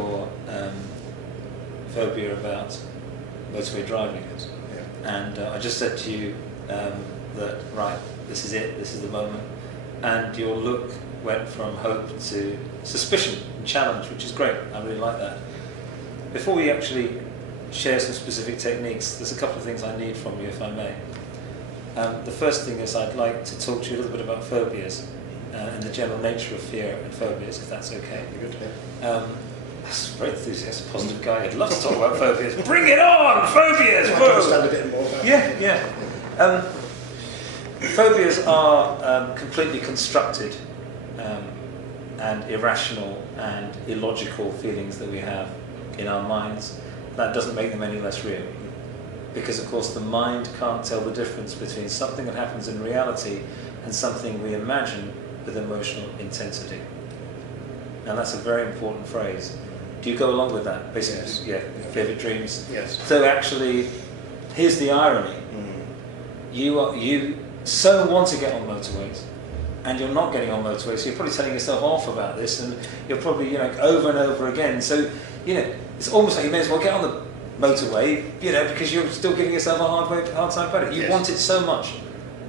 your phobia about motorway driving is. Yeah. And I just said to you that, right, this is it, this is the moment. And your look went from hope to suspicion and challenge, which is great. I really like that. Before we actually share some specific techniques, there's a couple of things I need from you, if I may. The first thing is I'd like to talk to you a little bit about phobias and the general nature of fear and phobias, if that's okay. Good. That's a very enthusiastic, positive guy. I'd love to talk about phobias. Bring it on! Phobias! I can understand a bit more about Yeah. Phobias are completely constructed and irrational and illogical feelings that we have in our minds. That doesn't make them any less real. Because, of course, the mind can't tell the difference between something that happens in reality and something we imagine with emotional intensity. And that's a very important phrase. Do you go along with that? Basically, Yes. Yeah, vivid dreams. Yes. So actually, here's the irony. You so want to get on motorways, and you're not getting on motorways, so you're probably telling yourself off about this, and you're probably, over and over again. So, it's almost like you may as well get on the motorway, because you're still giving yourself a hard time about it. You want it so much.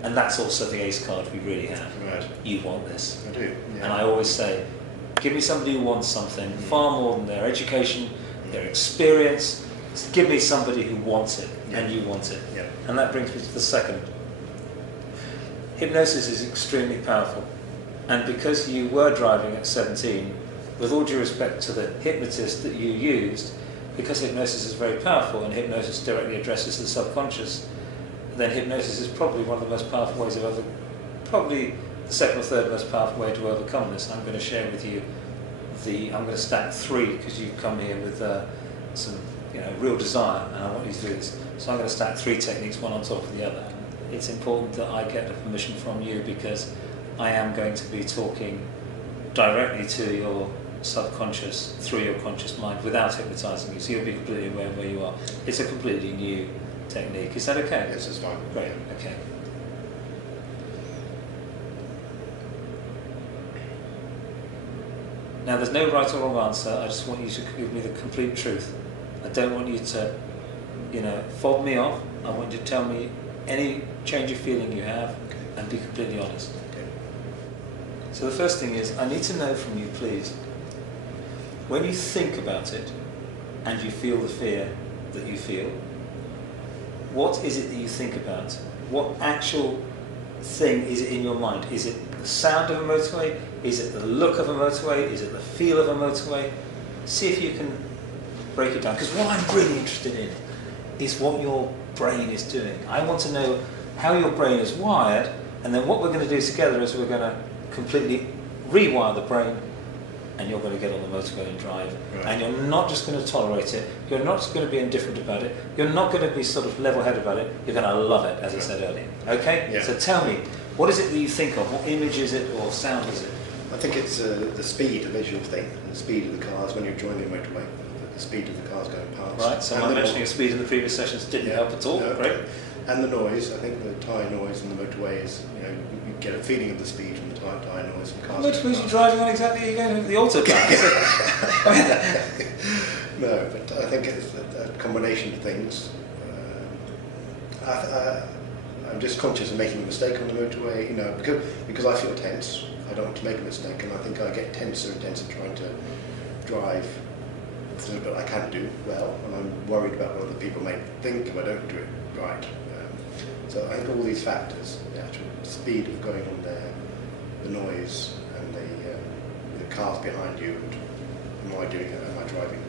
And that's also the ace card we really have. Right. You want this. I do. Yeah. And I always say, give me somebody who wants something far more than their education, their experience. Just give me somebody who wants it, and you want it. Yeah. And that brings me to the second. Hypnosis is extremely powerful. And because you were driving at 17, with all due respect to the hypnotist that you used, because hypnosis is very powerful and hypnosis directly addresses the subconscious, then hypnosis is probably one of the most powerful ways of probably the second or third most powerful way to overcome this. I'm going to share with you I'm going to stack 3 because you've come here with some real desire, and I want you to do this. So I'm going to stack 3 techniques, one on top of the other. It's important that I get the permission from you because I am going to be talking directly to your subconscious through your conscious mind without hypnotizing you, so you'll be completely aware of where you are. It's a completely new technique. Is that okay? Yes, it's fine. Great. Okay. Now, there's no right or wrong answer. I just want you to give me the complete truth. I don't want you to, fob me off. I want you to tell me any change of feeling you have and be completely honest. Okay. So the first thing is, I need to know from you, please, when you think about it and you feel the fear that you feel, what is it that you think about? What actual thing is it in your mind? Is it the sound of a motorway? Is it the look of a motorway? Is it the feel of a motorway? See if you can break it down. Because what I'm really interested in is what your brain is doing. I want to know how your brain is wired, and then what we're going to do together is we're going to completely rewire the brain, and you're going to get on the motorway and drive. Right. And you're not just going to tolerate it, you're not just going to be indifferent about it, you're not going to be sort of level-headed about it, you're going to love it, as I said earlier. Okay? Yeah. So tell me, what is it that you think of? What image is it or sound is it? I think it's the speed, the visual thing, the speed of the cars when you're joining the motorway, the speed of the cars going past. Right, so my mentioning of speed in the previous sessions didn't help at all. No. Great. And the noise, I think the tyre noise on the motorway is, you get a feeling of the speed from the tyre noise from cars. What motorways are you driving on exactly? You're going to the autobahn. No, but I think it's a combination of things. I'm just conscious of making a mistake on the motorway, because I feel tense. I don't want to make a mistake, and I think I get tenser and tenser trying to drive, but I can do well, and I'm worried about what other people may think if I don't do it right. So I think all these factors, the actual speed of going on there, the noise, and the cars behind you, and am I doing it? Am I driving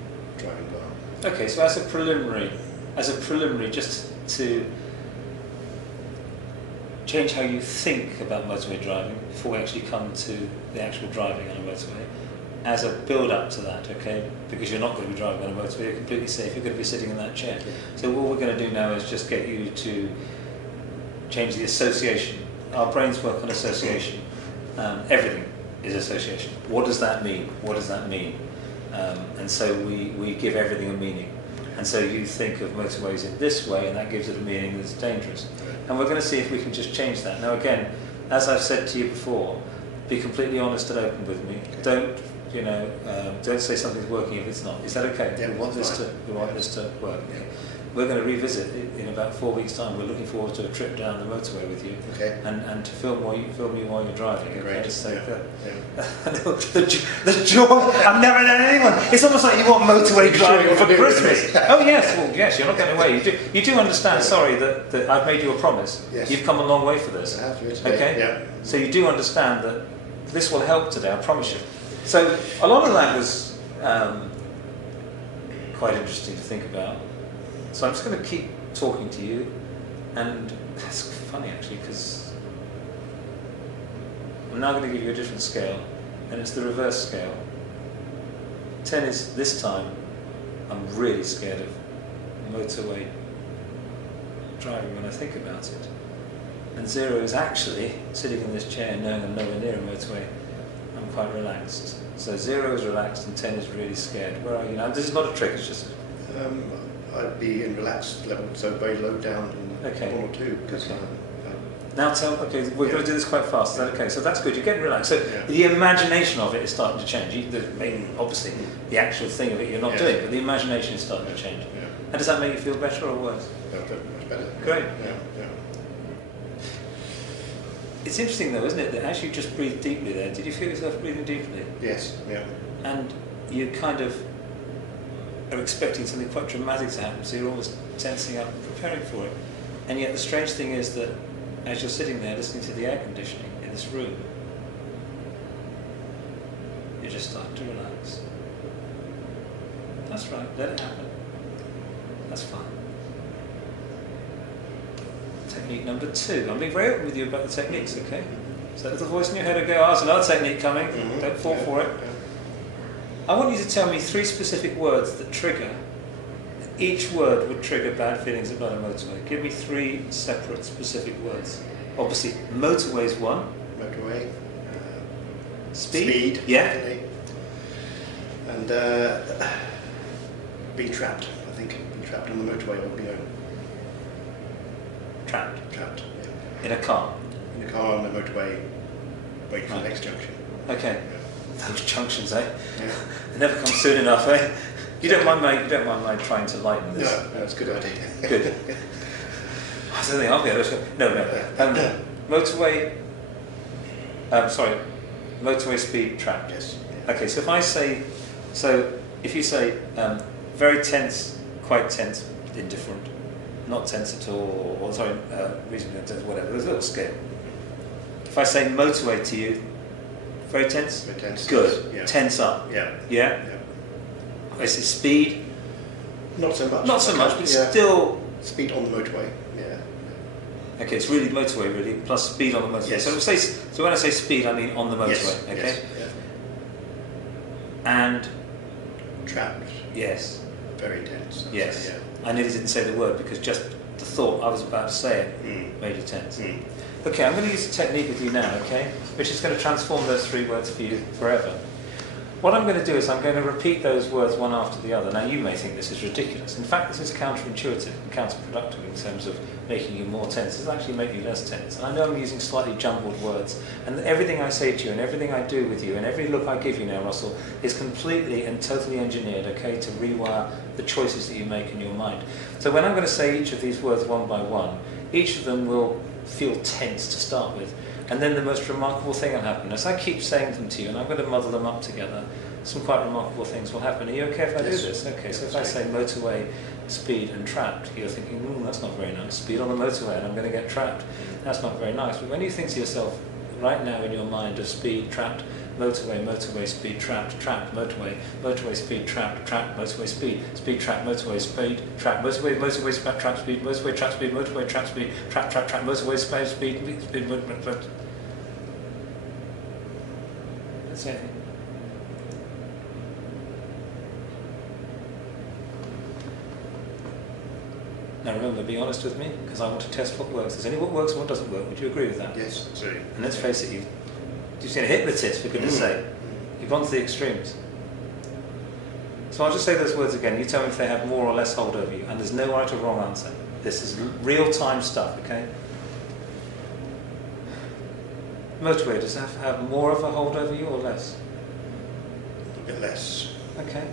well? Okay, so as a preliminary, just to change how you think about motorway driving before we actually come to the actual driving on a motorway, as a build-up to that, okay? Because you're not going to be driving on a motorway, you're completely safe, you're going to be sitting in that chair. So what we're going to do now is just get you to change the association. Our brains work on association. Everything is association. What does that mean? What does that mean? And so we give everything a meaning. And so you think of motorways in this way, and that gives it a meaning that's dangerous. And we're going to see if we can just change that. Now again, as I've said to you before, be completely honest and open with me. Don't you know, don't say something's working if it's not. Is that okay? Yeah, we want this to work. Yeah. We're going to revisit it in about 4 weeks' time. We're looking forward to a trip down the motorway with you, Okay. and to film you while you're driving. Okay, Great. so Yeah. the joy. I've never known anyone. It's almost like you want motorway driving for Christmas. Oh yes, well yes, you're not getting away. You do understand. Sorry that I've made you a promise. Yes. You've come a long way for this. I have to admit, Okay. Yeah. So you do understand that this will help today. I promise you. So a lot of that was quite interesting to think about. So I'm just going to keep talking to you, and it's funny actually because I'm now going to give you a different scale, and it's the reverse scale. 10 is this time I'm really scared of motorway driving when I think about it, and 0 is actually sitting in this chair knowing I'm nowhere near a motorway. I'm quite relaxed. So 0 is relaxed and 10 is really scared. Where are you now? This is not a trick. It's just. I'd be in relaxed level, so very low down in Okay. 1 or 2, because Now tell, okay, we're going to do this quite fast, is that okay? So that's good, you're getting relaxed. So Yeah. the imagination of it is starting to change. Obviously, the actual thing of it you're not Yeah. doing, but the imagination is starting to change. Yeah. And does that make you feel better or worse? Much better. Great. Yeah. It's interesting though, isn't it, that as you just breathe deeply there, did you feel yourself breathing deeply? Yes. Yeah. And you kind of are expecting something quite dramatic to happen, so you're almost tensing up and preparing for it. And yet the strange thing is that as you're sitting there listening to the air conditioning in this room, you just start to relax. That's right, let it happen. That's fine. Technique number 2. I'm being very open with you about the techniques, okay? So that little voice in your head will go, there's another technique coming, don't fall for it. Yeah. I want you to tell me 3 specific words that trigger. Each word would trigger bad feelings about a motorway. Give me 3 separate specific words. Obviously, motorway is 1. Motorway. Speed? Yeah. Definitely. And be trapped, I think. Be trapped on the motorway, or, Trapped. trapped. Yeah. In a car. In a car on the motorway, waiting for the Right. next junction. Okay. Yeah. Those junctions, eh? Yeah. They never come soon enough, eh? You don't mind my trying to lighten this? No, that's a good idea. Good. I don't think I'll be able to. No. Motorway. Motorway speed trapped. Yes. Okay, so if you say very tense, quite tense, indifferent, not tense at all, or reasonably intense, whatever, there's a little scale. If I say motorway to you, very tense? Very tense. Good. Yeah. Tense up. Yeah. Yeah? Yeah. If I say speed, Not so much. not so much, but Yeah. still. Speed on the motorway. Yeah. Okay, it's really motorway really, plus speed on the motorway. Yes. So when I say speed, I mean on the motorway, Yes. okay? Yes. Yeah. And Trapped. yes, Very tense. I'd yes. say, I nearly didn't say the word because just the thought I was about to say it yeah. made you tense. Mm. Okay, I'm going to use a technique with you now, okay? Which is going to transform those 3 words for you forever. What I'm going to do is I'm going to repeat those words one after the other. Now you may think this is ridiculous. In fact, this is counterintuitive and counterproductive in terms of making you more tense. It's actually making you less tense. And I know I'm using slightly jumbled words. And everything I say to you and everything I do with you and every look I give you now, Russell, is completely and totally engineered, okay, to rewire the choices that you make in your mind. So when I'm going to say each of these words one by one, each of them will feel tense to start with. And then the most remarkable thing will happen. As I keep saying them to you, and I'm going to muddle them up together, some quite remarkable things will happen. Are you okay if I do Yes. this? Okay, so if I say motorway, speed and trapped, you're thinking, that's not very nice. Speed on the motorway and I'm going to get trapped. That's not very nice. But when you think to yourself, right now in your mind of speed, trapped, motorway, motorway, speed, trapped, trapped, motorway, motorway, speed, trapped, trapped, motorway, speed, trapped, motorway, speed, trapped, motorway, motorway, trapped, speed, motorway, trapped, speed, motorway, trapped, speed, trapped, motorway, speed, motorway. That's it. Now remember, be honest with me, because I want to test what works. There's only what works and what doesn't work. Would you agree with that? Yes, absolutely. And let's face it, you've seen a hypnotist, for goodness sake. You've gone to the extremes. So I'll just say those words again. You tell me if they have more or less hold over you. And there's no right or wrong answer. This is real-time stuff, okay? Motorway, does that have more of a hold over you or less? A bit less, Okay.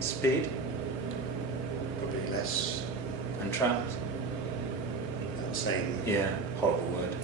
Speed probably less. and trapped? Same. Yeah, horrible word.